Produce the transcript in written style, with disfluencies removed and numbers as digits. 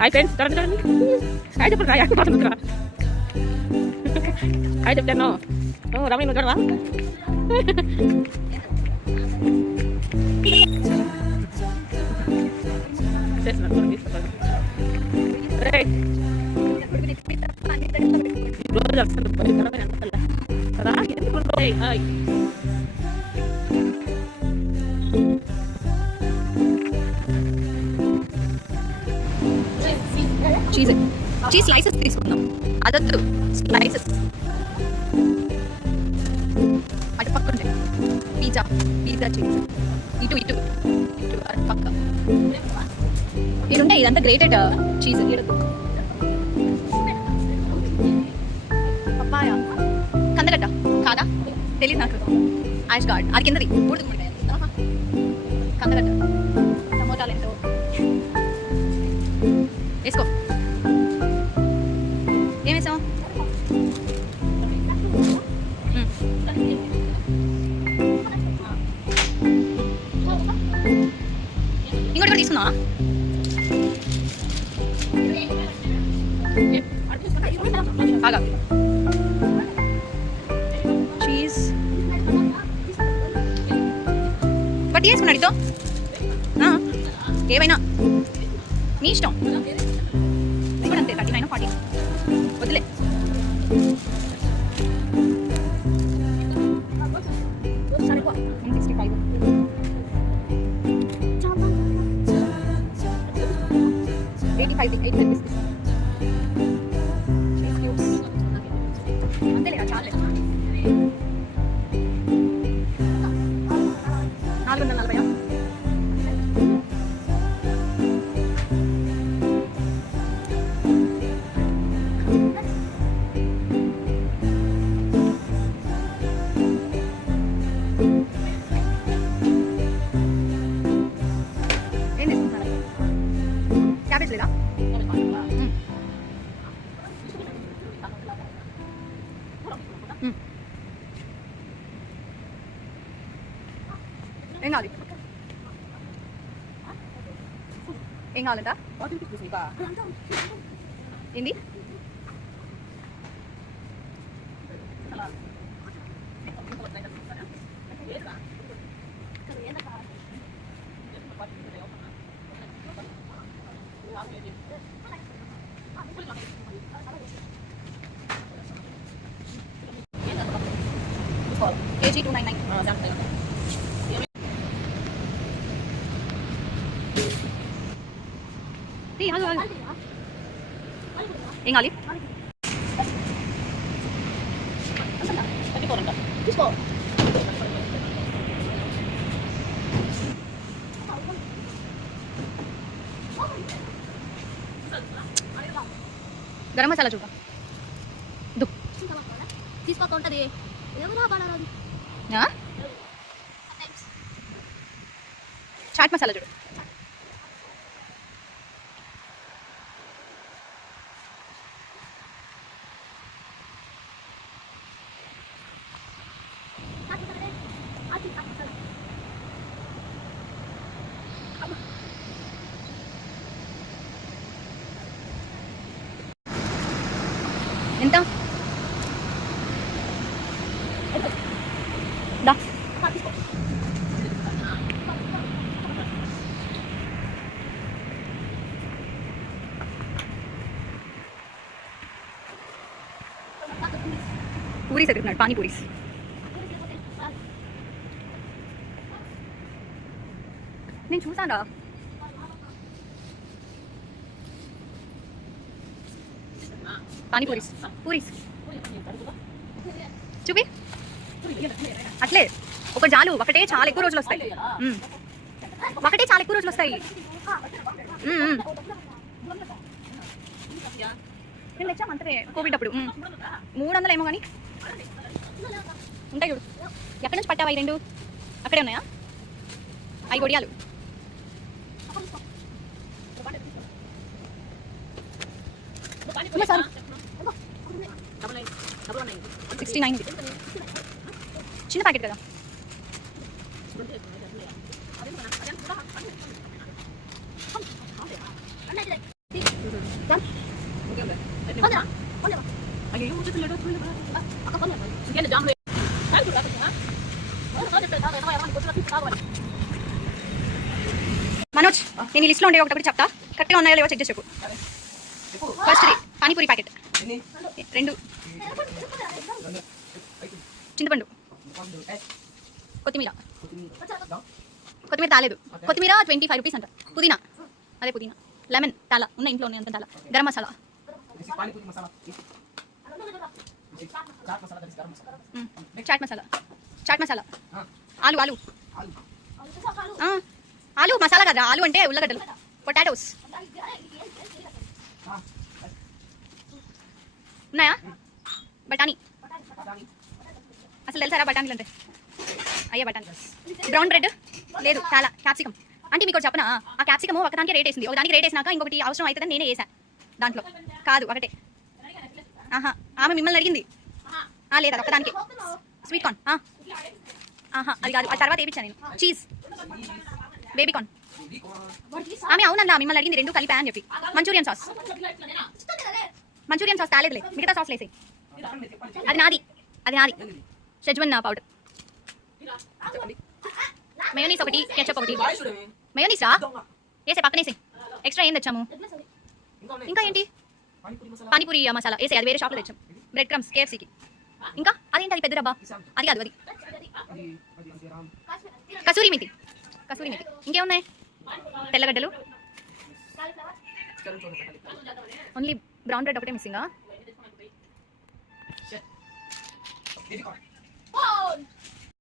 Hi friends, చూడండి hi చెప్పండి. Hi చెప్తాను. రమణి నువ్వు చూడవా? రోజు అసలు కదా ఎందుకు చీజ్ స్లైసెస్ తీసుకుందాం. అదొద్దు, స్లైసెస్ అటు పక్కన పిజ్జా చీజ్ ఇటు అటు పక్క ఇడుంటాయి. ఇదంతా గ్రేటెడ్ చీజ్. పప్పాయ కందగడ్డ కాదా తెలియదు నాకు. యాష్ గార్డ్ అది కిందది కందగడ్డ. టమోటాలు ఎంతో వేసుకో. ఏం వేసావు? ఇంకోటి కూడా తీసుకుందామా? బాగా చీజ్ బట్టి వేసుకున్నాడు ఇతో. ఏవైనా నీ ఇష్టం. ఇప్పుడు అంతే 39 40 వదిలే. అంతేలేదా? చాలే 440. ఏం తీసుకుంటున్నారా? క్యాబేజ్ లేదా? ఏం కావాలి? ఏం కావాలంట? ఏంది? కేజీ 299. ఏం కావాలి? గరం మసాలా చూడ తీసుకోకుంటది. చాట్ మసాలా చూడు. ఎంత? దా పూరీస్ ఎదుగుతున్నాడు. పానీపూరీస్. నేను చూసాను. పానీపూరీస్ పూరీస్ చూపి. అట్లే ఒక జాలు. ఒకటే చాలా ఎక్కువ రోజులు వస్తాయి. ఒకటే చాలా ఎక్కువ రోజులు వస్తాయి. నేను తెచ్చాం అంతే కోవిడ్ అప్పుడు. 300 ఏమో కానీ ఉంటాయి చూడు. ఎక్కడి నుంచి పట్టావా? 2 అక్కడే ఉన్నాయా? 5 గొడియాలు. సార్ 69 చిన్న ప్యాకెట్ కదా. మనోజ్ నేను ఈ లిస్ట్లో ఉండే ఒకటి చెప్తా, కరెక్ట్గా ఉన్నాయో లేవో చెక్ చేసి చెప్పు. ఫస్ట్ పానీపూరి ప్యాకెట్ 2, చింతపండు, కొత్తిమీర తాలేదు, కొత్తిమీర 25 రూపీస్ అంట, పుదీనా అదే పుదీనా, లెమన్ తాలా ఉన్న ఇంట్లో ఉన్నాయి అంత తాలా, గరం మసాలా, చాట్ మసాలా, ఆలు ఆలు మసాలా కదా, ఆలు అంటే ఉల్లగడ్డలు, పొటాటోస్ ఉన్నాయా, బఠానీ అసలు తెలుసారా బఠానీలు అంటే, అయ్యే బఠానీ, బ్రౌన్ బ్రెడ్ లేదు, చాలా క్యాప్సికమ్ అంటే మీకు చెప్పనా, ఆ క్యాప్సికమ్ ఒకదానికి రేట్ వేసింది, ఒకదానికి రేట్ వేసినాక ఇంకొకటి అవసరం అవుతుందని నేనే వేసాను దాంట్లో, కాదు ఒకటే. ఆహా ఆమె మిమ్మల్ని అడిగింది, లేదు అది ఒకదానికి, స్వీట్ కార్న్ అది కాదు, ఆ తర్వాత వేయించాను నేను, చీజ్, బేబీకార్న్, ఆమె అవునన్నా మిమ్మల్ని అడిగింది 2 కలిపా అని చెప్పి. మంచూరియన్ సాస్ తాలేదులే, మిగతా సాస్ వేసి, అది నాది షెజ్వన్ పౌడర్, మయోనీస్ ఒకటి, కెచప్ ఒకటి, మయోనీసా వేసే పక్కనేసి, ఎక్స్ట్రా ఏం తెచ్చాము, ఇంకా ఏంటి, పానీపూరి మసాలా వేసే, అది వేరే షాప్లో తెచ్చాం, బ్రెడ్ క్రమ్స్ KFCకి, ఇంకా అదేంటి అది పెద్ద డబ్బా, అది కాదు అది కసూరి మెతి, ఇంకేమున్నాయి, తెల్లగడ్డలు, ఓన్లీ బ్రౌన్ బ్రెడ్ ఒకటే మిస్సింగా.